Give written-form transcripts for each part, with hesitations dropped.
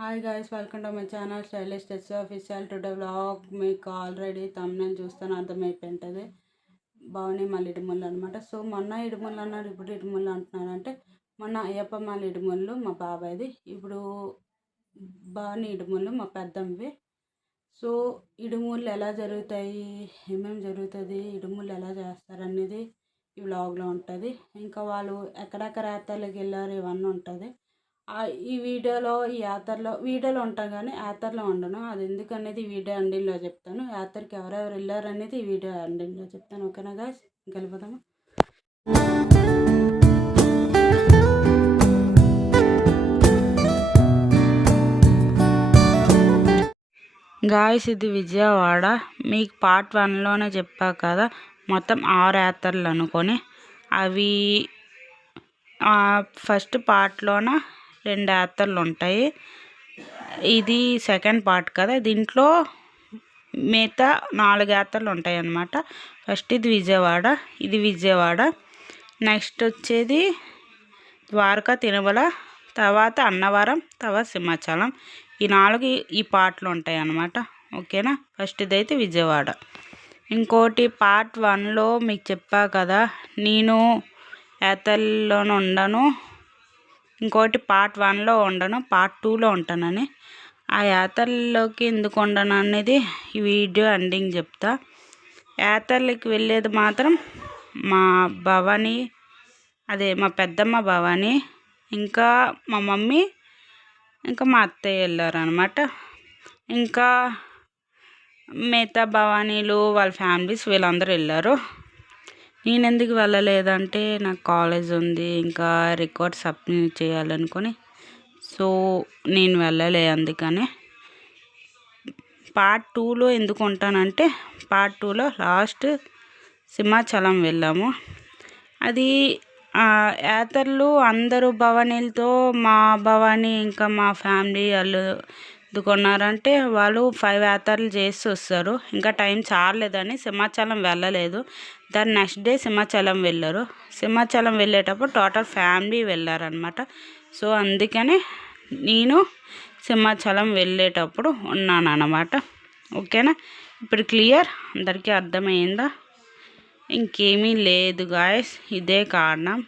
Hi guys, welcome to my channel stylish techs official. Today vlog మీకు already thumbnail చూస్తాను అర్థమైపోయి ఉంటుంది. భవానీ మళ్ళీ ఇడుముళ్ళు అనమాట. సో మొన్న ఇడుముళ్ళు అన్నారు, ఇప్పుడు ఇడుముళ్ళు అంటున్నారు. అంటే మొన్న అయ్యప్ప మాల ఇడుముళ్ళు మా బాబాయ్ది, ఇప్పుడు భవానీ ఇడుముళ్ళు మా పెద్దమ్మవి. సో ఇడుముళ్ళు ఎలా జరుగుతాయి, ఏమేమి జరుగుతుంది, ఇడుముళ్ళు ఎలా చేస్తారు అనేది ఈ వ్లాగ్లో ఉంటుంది. ఇంకా వాళ్ళు ఎక్కడెక్కడ యాత్రలకు వెళ్ళారు ఇవన్నీ ఉంటుంది. ఈ వీడియోలో ఈ వీడియోలో ఉంటాను, కానీ యాత్రలో ఉండను. అది ఎందుకనేది ఈ వీడియో ఎండింగ్లో చెప్తాను. యాత్రకి ఎవరెవరు వెళ్ళారు అనేది ఈ వీడియో ఎండింగ్లో చెప్తాను. ఓకేనా గాయ్స్, వెళ్ళిపోదాము. గాయ్స్, ఇది విజయవాడ. మీకు పార్ట్ 1లోనే చెప్పా కదా, మొత్తం 6 యాత్రలు అనుకొని. అవి ఫస్ట్ పార్ట్లోన 2 యాత్రలు ఉంటాయి. ఇది సెకండ్ పార్ట్ కదా, దీంట్లో మిగతా 4 యాత్రలు ఉంటాయి అన్నమాట. ఫస్ట్ ఇది విజయవాడ, నెక్స్ట్ వచ్చేది ద్వారకా, తిరుమల, తర్వాత అన్నవరం, తర్వాత సింహాచలం. ఈ 4 ఈ పార్ట్లో ఉంటాయి అన్నమాట. ఓకేనా. ఫస్ట్ ఇదైతే విజయవాడ. ఇంకోటి పార్ట్ 1లో మీకు చెప్పా కదా, నేను యాత్రల్లోనూ ఉండను. ఇంకోటి పార్ట్ 1లో ఉండను, పార్ట్ 2లో ఉంటానని. ఆ యాత్రల్లోకి ఎందుకు ఉండను అనేది ఈ వీడియో ఎండింగ్ చెప్తా. యాత్రలకి వెళ్ళేది మాత్రం మా భవానీ, మా పెద్దమ్మ భవానీ, ఇంకా మా మమ్మీ, ఇంకా మా అత్తయ్య వెళ్ళారు అనమాట. ఇంకా మిగతా భవానీలు వాళ్ళ ఫ్యామిలీస్ వీళ్ళందరూ వెళ్ళారు. నేను ఎందుకు వెళ్ళలేదంటే నాకు కాలేజ్ ఉంది, ఇంకా రికార్డ్ సబ్మిట్ చేయాలనుకొని. సో నేను వెళ్ళలే. అందుకనే పార్ట్ 2లో ఎందుకు ఉంటానంటే, పార్ట్ 2లో లాస్ట్ సింహాచలం వెళ్ళాము. అది యాత్రలు అందరూ భవానీలతో, మా భవానీ ఇంకా మా ఫ్యామిలీ వాళ్ళు ఎందుకున్నారంటే, వాళ్ళు 5 యాత్రలు చేసి వస్తారు. ఇంకా టైం చాలలేదని సింహాచలం వెళ్ళలేదు. దాని నెక్స్ట్ డే సింహాచలం వెళ్ళారు. సింహాచలం వెళ్ళేటప్పుడు టోటల్ ఫ్యామిలీ వెళ్ళారనమాట. సో అందుకనే నేను సింహాచలం వెళ్ళేటప్పుడు ఉన్నాను అన్నమాట. ఓకేనా. ఇప్పుడు క్లియర్, అందరికీ అర్థమైందా? ఇంకేమీ లేదు గాయస్, ఇదే కారణం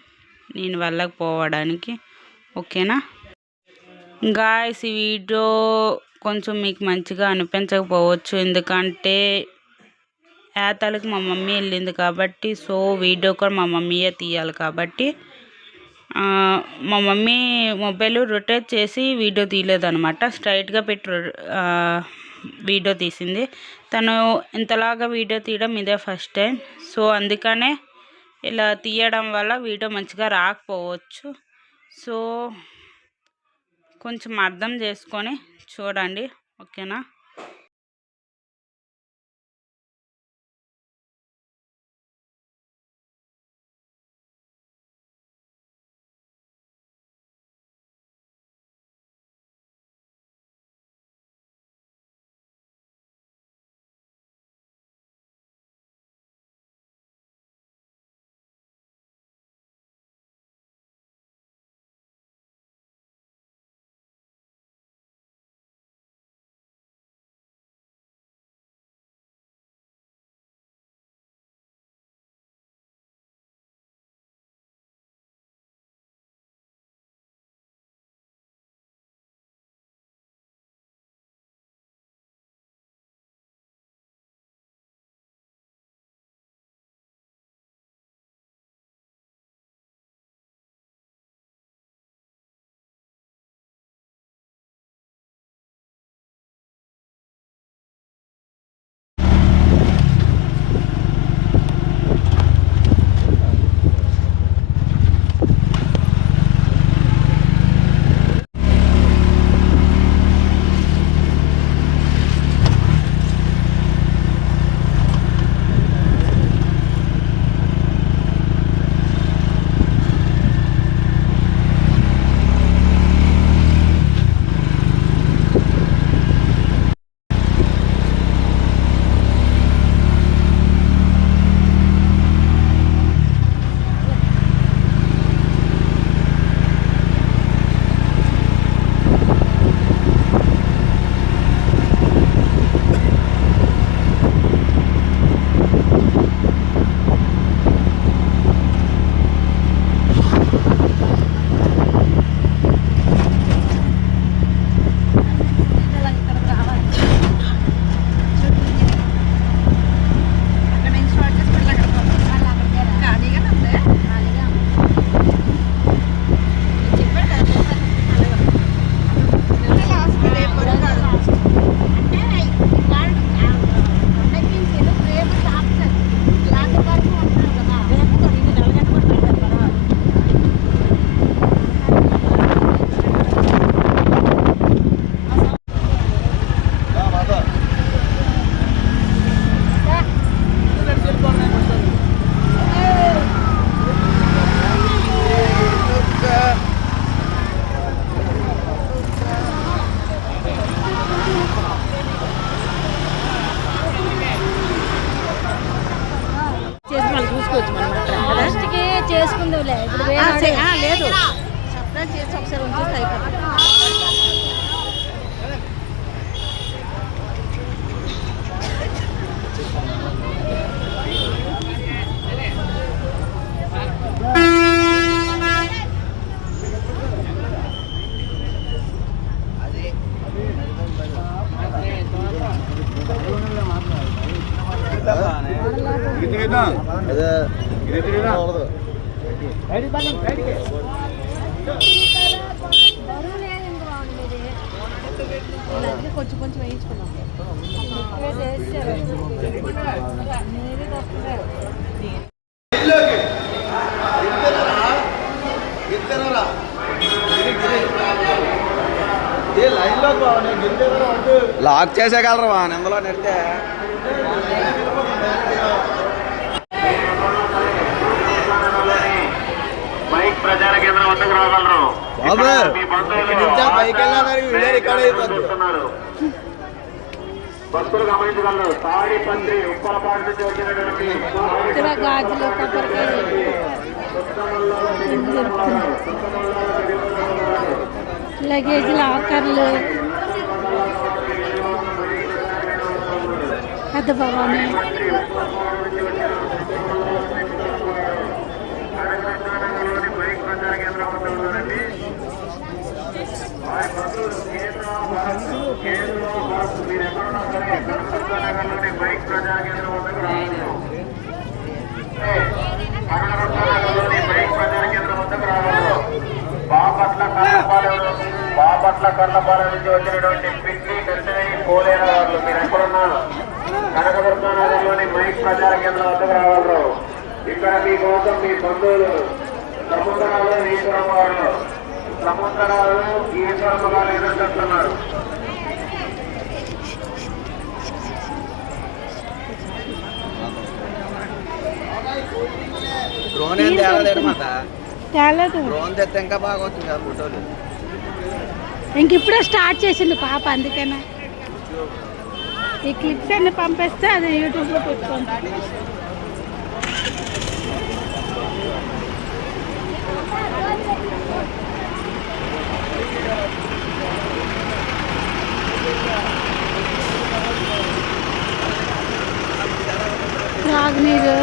నేను వెళ్ళకపోవడానికి. ఓకేనా గాయస్, ఈ వీడియో కొంచెం మీకు మంచిగా అనిపించకపోవచ్చు, ఎందుకంటే యాత్రలకు మా మమ్మీ వెళ్ళింది కాబట్టి. సో వీడియో కూడా మా మమ్మీయే తీయాలి కాబట్టి మా మమ్మీ మొబైల్ రొటేట్ చేసి వీడియో తీయలేదనమాట, స్ట్రైట్గా పెట్టి వీడియో తీసింది. తను ఇంతలాగా వీడియో తీయడం ఇదే ఫస్ట్ టైం. సో అందుకనే ఇలా తీయడం వల్ల వీడియో మంచిగా రాకపోవచ్చు. సో కొంచెం అర్థం చేసుకొని చూడండి. ఓకేనా. కొంచెం కొంచెం వేయించుకున్నాం. లాక్ చేసేయగలరా నెందులో నెడితే బైక్ ప్రచార కేంద్రం వద్దకు రాగలరు. బాబు బైక్ భక్తులు గమనించగలరు. తాడి పంత్రి ఉప్పలపాటి నుంచి వచ్చినటువంటి గాజులు కొబ్బరికాయ లగేజ్ లాకర్లు పెద్ద భవాని బైక్ ప్రచార కేంద్రం వద్ద ఉన్నారండి. మీరు ఎక్కడున్నా సరే నగర్లోని బైక్ ప్రచార కేంద్రం వద్దకు రాగలరు. నగర్లోని బైక్ ప్రచార కేంద్రం వద్దకు రాగలరు. బాపట్ల కర్లపాలెం నుంచి వచ్చినటువంటి పిన్ని దర్శని కోలేరు వాళ్ళు మీరు ఎక్కడున్నారు కనకదుర్గ నగర్లోని బైక్ ప్రచార కేంద్రం వద్దకు రాగలరు. ఇక్కడ మీకోసం మీ బంధువులు సముద్రాలు ఈశ్వరం వారు సముద్రాలు ఈశ్వరమ్మ గారు ఎదుర్కొస్తున్నారు. డ్రోన్ ఏం తేలేదు మాట తేలేదు. డ్రోన్ తెస్తే ఇంకా బాగా వచ్చింది కదా ఫోటోలు. ఇంక ఇప్పుడే స్టార్ట్ చేసింది పాప, అందుకనే ఈ క్లిప్స్ అన్ని పంపిస్తే అది యూట్యూబ్లో పెట్టుకోండి. త్రాగునీరు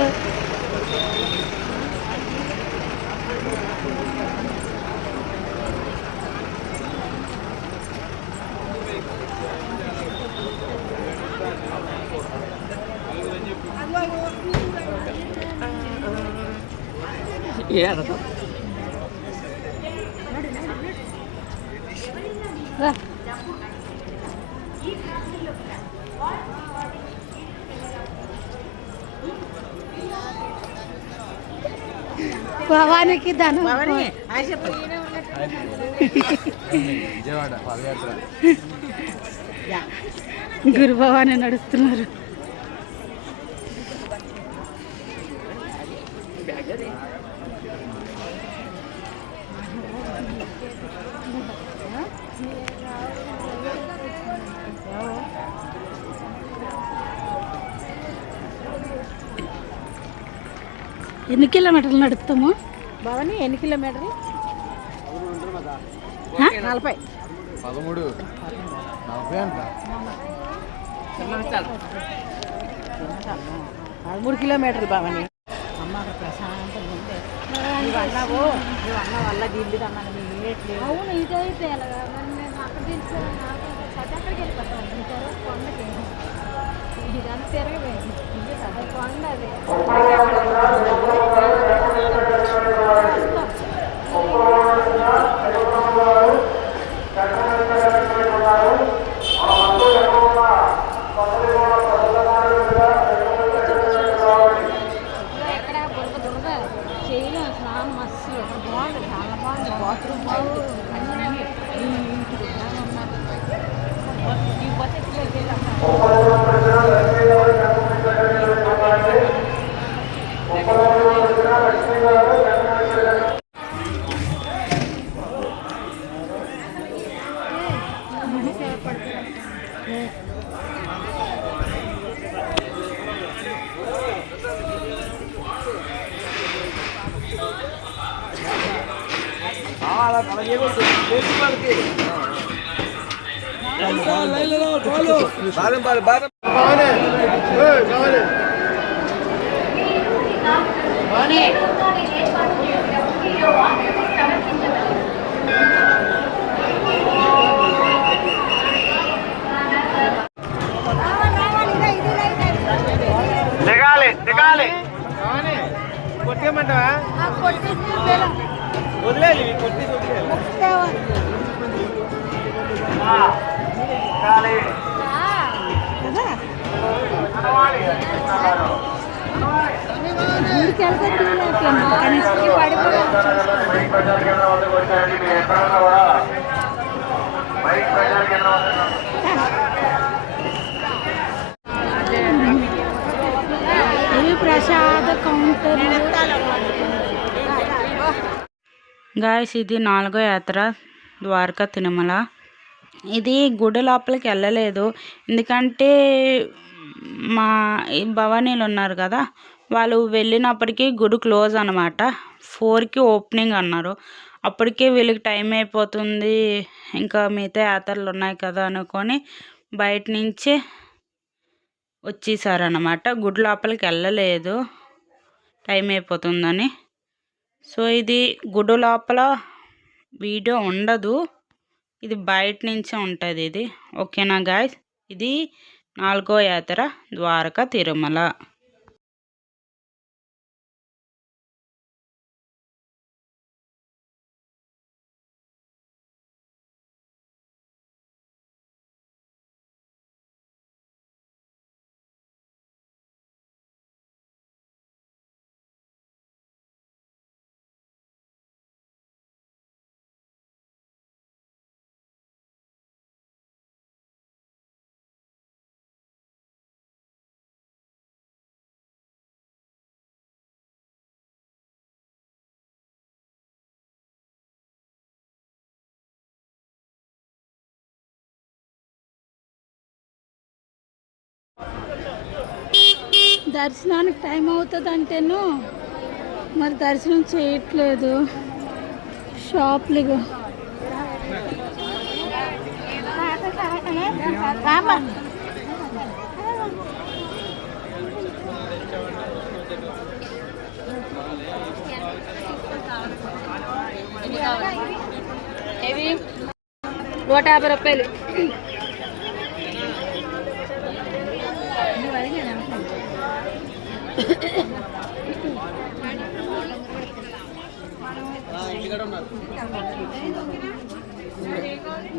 భవానికి ధనం గురు భవాని నడుస్తున్నారు. ఎన్ని కిలోమీటర్లు నడుస్తాము భవాని? ఎన్ని కిలోమీటర్లు? 40 13 40 అంట. 13 కిలోమీటర్లు భవాని. అమ్మ అక్కడ ప్రశాంతంగా ఉంటే అన్నావు అన్న వల్ల గిల్లి అన్నాను. అవును ఇదైతే అక్కడ అక్కడికి వెళ్ళిపోతాను కొండకి ఇదంతా తిరగలేదు. అదే కొండ అదే ఎక్కడ బురద బురద చేయలేము. స్నానం అస్సలు బాగుంది, చాలా బాగుంది. బాత్రూమ్ బాగుంది, అన్నీ ఇంటికి ఉన్నారు. ఈ బస్ ఎట్లా దిగాలి దిగాలి కదా ఊరికి వెళ్తే కనీసం పడిపోయి మైక్ ప్రచార కేంద్రం వద్దకు వచ్చారండి. మీరు ఎక్కడన్నా కూడా మైక్ ప్రచార కేంద్రం వద్దకు ఇవి ప్రసాద కౌంటర్. గాయస్ ఇది 4వ యాత్ర ద్వారకా తిరుమల. ఇది గుడి లోపలికి వెళ్ళలేదు, ఎందుకంటే మా ఈ భవానీలు ఉన్నారు కదా, వాళ్ళు వెళ్ళినప్పటికీ గుడి క్లోజ్ అనమాట. 4కి ఓపెనింగ్ అన్నారు. అప్పటికే వీళ్ళకి టైం అయిపోతుంది, ఇంకా మిగతా యాత్రలు ఉన్నాయి కదా అనుకొని బయట నుంచే వచ్చేసారనమాట. గుడి లోపలికి వెళ్ళలేదు టైం అయిపోతుందని. సో ఇది గుడి లోపల వీడియో ఉండదు, ఇది బయట నుంచే ఉంటుంది ఇది. ఓకేనా గాయస్, ఇది 4వ యాత్ర ద్వారకా తిరుమల. దర్శనానికి టైం అవుతుంది అంటేను మరి దర్శనం చేయట్లేదు. షాప్లు ఇవి 150 రూపాయలు.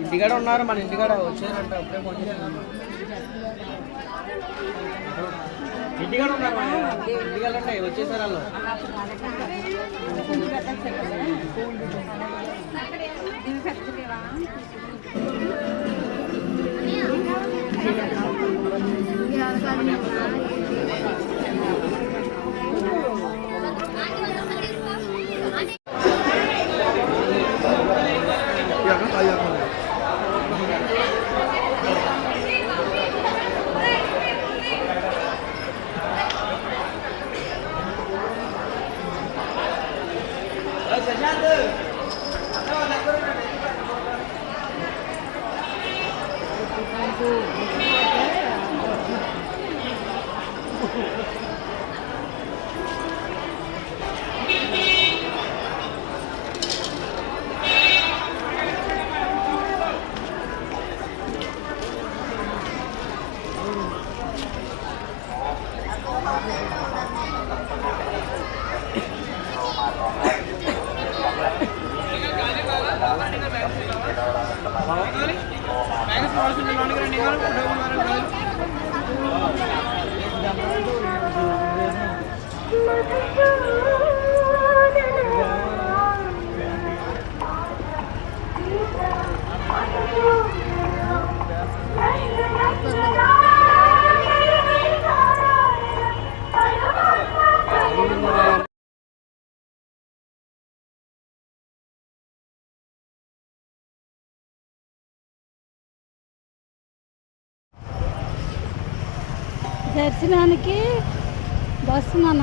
ఇంటికాడ ఉన్నారు, మన ఇంటికాడ వచ్చారంట. అప్పుడే ఫోన్ చేశాను. ఇంటికాడ ఉన్నారు, ఇంటికాడ అంటే వచ్చేసారు వాళ్ళు. దర్శనానికి బస్సు మన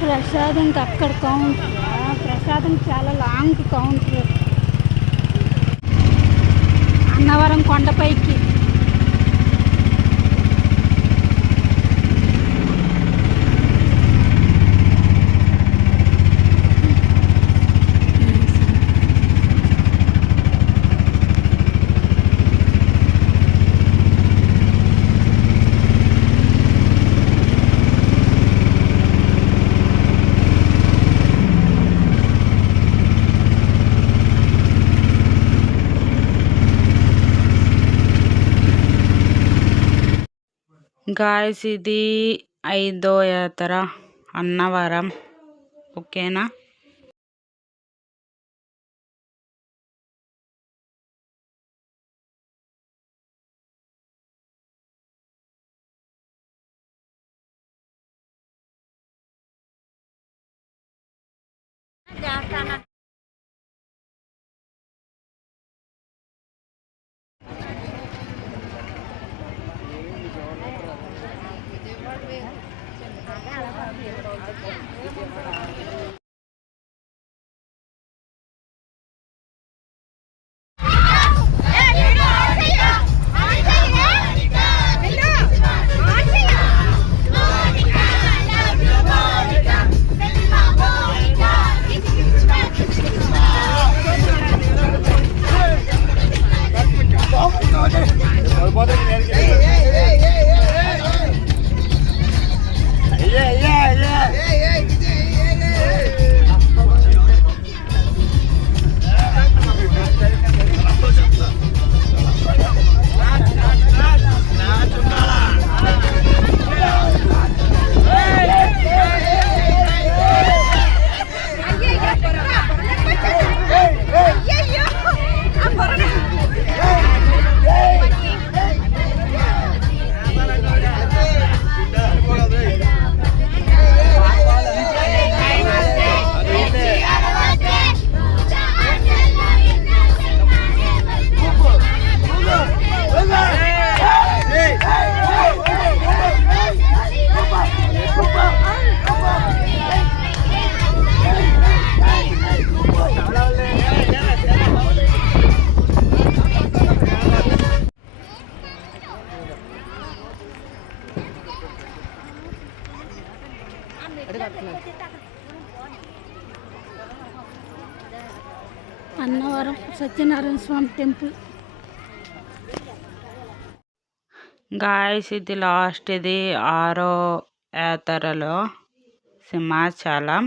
ప్రసాదంకి అక్కడ కౌంటర్. ప్రసాదం చాలా లాంగ్ కౌంటర్. అన్నవరం కొండపైకి గాయస్ ఇది 5వ యాత్ర అన్నవరం. ఓకేనా? అన్నవరం సత్యనారాయణ స్వామి టెంపుల్. గాయస్ ఇది లాస్ట్, ఇది 6వ యాత్రలో సింహాచలం.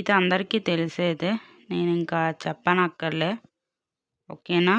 ఇది అందరికీ తెలిసేదే, నేను ఇంకా చెప్పనక్కర్లే. ఓకేనా?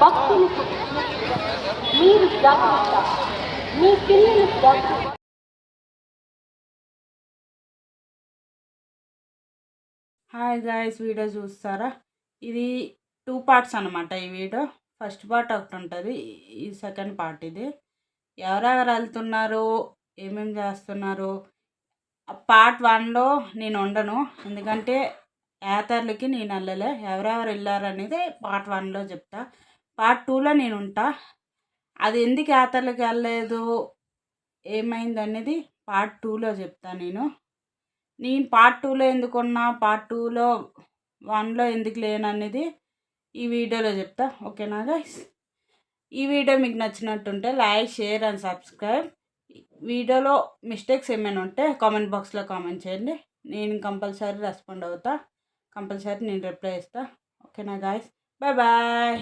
భక్తులకు మీరు జాగ్రత్త, మీ పిల్లలు జాగ్రత్త. హాయ్ గాయస్, వీడియో చూస్తారా? ఇది 2 పార్ట్స్ అనమాట. ఈ వీడియో ఫస్ట్ పార్ట్ ఒకటి ఉంటుంది, ఈ సెకండ్ పార్ట్ ఇది. ఎవరెవరు వెళ్తున్నారు, ఏమేమి చేస్తున్నారు. పార్ట్ 1లో నేను ఉండను, ఎందుకంటే యాత్రలకి నేను వెళ్ళలే. ఎవరెవరు వెళ్ళారు అనేది పార్ట్ 1లో చెప్తా. పార్ట్ 2లో నేను ఉంటా. అది ఎందుకు యాత్రలకు వెళ్ళలేదు, ఏమైంది అనేది పార్ట్ 2లో చెప్తా. నేను పార్ట్ 2లో ఎందుకున్నా, పార్ట్ 2లో 1లో ఎందుకు లేను అనేది ఈ వీడియోలో చెప్తా. ఓకేనా గైస్? ఈ వీడియో మీకు నచ్చినట్టుంటే లైక్, షేర్ అండ్ సబ్స్క్రైబ్. వీడియోలో మిస్టేక్స్ ఏమైనా ఉంటే కామెంట్ బాక్స్లో కామెంట్ చేయండి. నేను కంపల్సరీ రెస్పాండ్ అవుతా, కంపల్సరీ నేను రిప్లై ఇస్తా. ఓకేనా గాయస్? Bye bye.